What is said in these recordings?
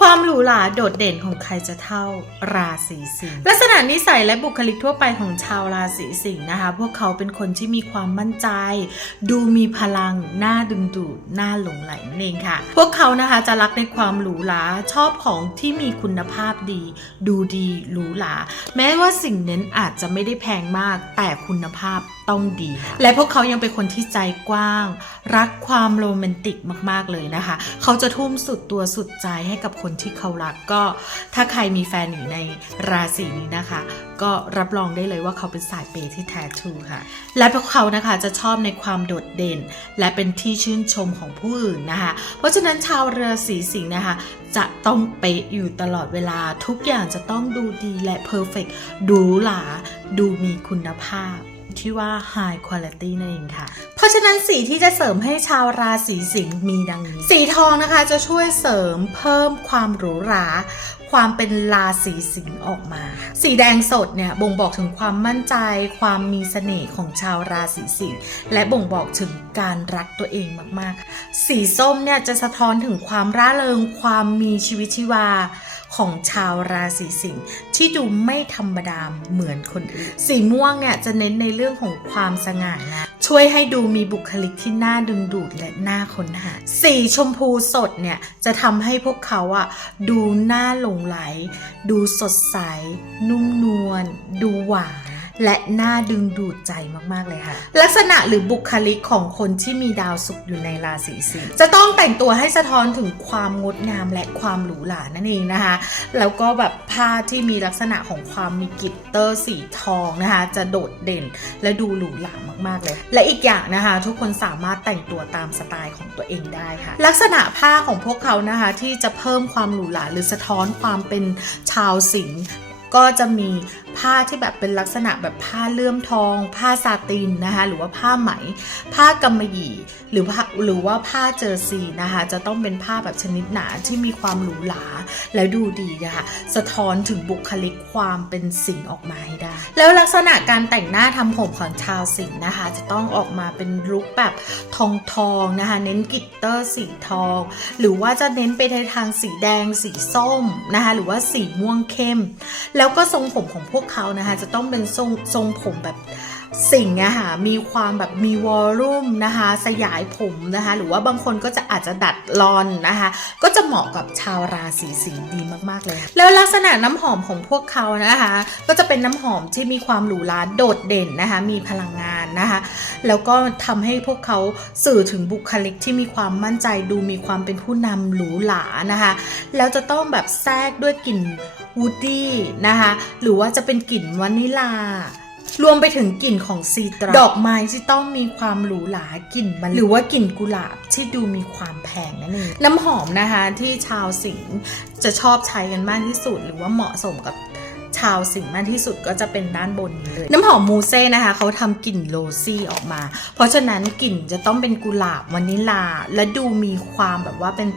ความหรูหราโดดเด่นของใครจะเท่าราศีสิงห์ลักษณะนิสัยและบุคลิกทั่วไปของชาวราศีสิงห์นะคะ พวกเขาเป็นคนที่มีความมั่นใจ ดูมีพลังน่าดึงดูดน่าหลงไหลนั่นเองค่ะ พวกเขานะคะจะรักในความหรูหราชอบของที่มีคุณภาพดี ดูดีหรูหราแม้ว่าสิ่งนั้นอาจจะไม่ได้แพงมากแต่คุณภาพต้องดีค่ะและพวกเขายังเป็นคนที่ใจกว้าง รักความโรแมนติกมากๆเลยนะคะ เขาจะทุ่มสุดตัวสุดใจให้กับคนนที่เขารักก็ถ้าใครมีแฟนอยู่ในราศีนี้นะคะ ก็รับรองได้เลยว่าเขาเป็นสายเปย์ที่แท้ทรูค่ะ และพวกเขานะคะจะชอบในความโดดเด่น และเป็นที่ชื่นชมของผู้อื่นนะคะ เพราะฉะนั้นชาวราศีสิงห์นะคะ จะต้องเป๊ะอยู่ตลอดเวลาทุกอย่างจะต้องดูดีและเพอร์เฟกดูหรูหราดูมีคุณภาพ ที่ว่า high quality นั่นเองค่ะ เพราะฉะนั้นสีที่จะเสริมให้ชาวราศีสิงห์มีดังนี้ สีทองนะคะจะช่วยเสริมเพิ่มความหรูหราความเป็นราศีสิงห์ออกมา สีแดงสดเนี่ยบ่งบอกถึงความมั่นใจ ความมีเสน่ห์ของชาวราศีสิงห์และบ่งบอกถึงการรักตัวเองมากๆ สีส้มเนี่ยจะสะท้อนถึงความร่าเริง ความมีชีวิตชีวา ของชาวราศีสิงห์ที่ดูไม่ธรรมดาเหมือนคนอื่นสีม่วงเนี่ยจะเน้นในเรื่องของความสง่างามช่วยให้ดูมีบุคลิกที่น่าดึงดูดและน่าค้นหา สีชมพูสดเนี่ยจะทำให้พวกเขาอะดูน่าหลงไหล ดูสดใส นุ่มนวล ดูหวาน และน่าดึงดูดใจมากๆเลยค่ะ ลักษณะหรือบุคลิกของคนที่มีดาวศุกร์อยู่ในราศีสิงห์จะต้องแต่งตัวให้สะท้อนถึงความงดงามและความหรูหรานั่นเองนะคะ แล้วก็แบบผ้าที่มีลักษณะของความมีกิตเตอร์สีทองนะคะ จะโดดเด่นและดูหรูหรามากๆเลย และอีกอย่างนะคะ ทุกคนสามารถแต่งตัวตามสไตล์ของตัวเองได้ค่ะ ลักษณะผ้าของพวกเขานะคะที่จะเพิ่มความหรูหราหรือสะท้อนความเป็นชาวสิงห์ก็จะมี ผ้าที่แบบเป็นลักษณะแบบผ้าเลื่อมทอง ผ้าซาตินนะคะ หรือว่าผ้าไหม ผ้ากำมะหยี่หรือผ้าหรือว่าผ้าเจอร์ซีนะคะ จะต้องเป็นผ้าแบบชนิดหนาที่มีความหรูหราและดูดีนะคะสะท้อนถึงบุคลิกความเป็นสิงออกมาให้ได้ แล้วลักษณะการแต่งหน้าทำผมของชาวสิงนะคะ จะต้องออกมาเป็นลุคแบบทองทองนะคะ เน้นกิตเตอร์สีทอง หรือว่าจะเน้นไปในทางสีแดงสีส้มนะคะ หรือว่าสีม่วงเข้ม แล้วก็ทรงผมของพวกเขานะคะ จะต้องเป็นทรงทรงผมแบบสิ่งห์อะค่ะมีความแบบมีวอลลุ่มนะคะ สยายผมนะคะ หรือว่าบางคนก็จะอาจจะดัดลอนนะคะ ก็จะเหมาะกับชาวราศีสิงห์ดีมากๆเลย แล้วลักษณะน้ำหอมของพวกเขานะคะ ก็จะเป็นน้ำหอมที่มีความหรูหราโดดเด่นนะคะ มีพลังงานนะคะ แล้วก็ทำให้พวกเขาสื่อถึงบุคลิกที่มีความมั่นใจดูมีความเป็นผู้นำหรูหรานะคะ แล้วจะต้องแบบแทรกด้วยกลิ่น วูดดี้นะคะ หรือว่าจะเป็นกลิ่นวานิลารวมไปถึงกลิ่นของซีตราดอกไม้ที่ต้องมีความหรูหรากลิ่นมันหรือว่ากลิ่นกุหลาบที่ดูมีความแพงนั่นเองน้ำหอมนะคะที่ชาวสิงห์จะชอบใช้กันมากที่สุด หรือว่าเหมาะสมกับ ชาวสิงห์มากที่สุดก็จะเป็นด้านบนเลย น้ำหอมมูเซ่นะคะเขาทำกลิ่นโรซี่ออกมา เพราะฉะนั้นกลิ่นจะต้องเป็นกุหลาบวานิลา และดูมีความแบบว่าเป็น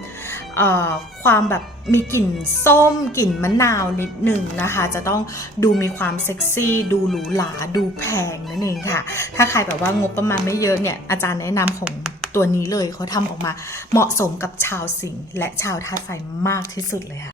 ความแบบมีกลิ่นส้มกลิ่นมะนาวนิดหนึ่งนะคะ จะต้องดูมีความเซ็กซี่ ดูหรูหราดูแพงนั่นเองค่ะ ถ้าใครแบบว่างบประมาณไม่เยอะเนี่ยอาจารย์แนะนำของตัวนี้เลยเขาทำออกมาเหมาะสมกับชาวสิงห์และชาวธาตุไฟมากที่สุดเลยค่ะ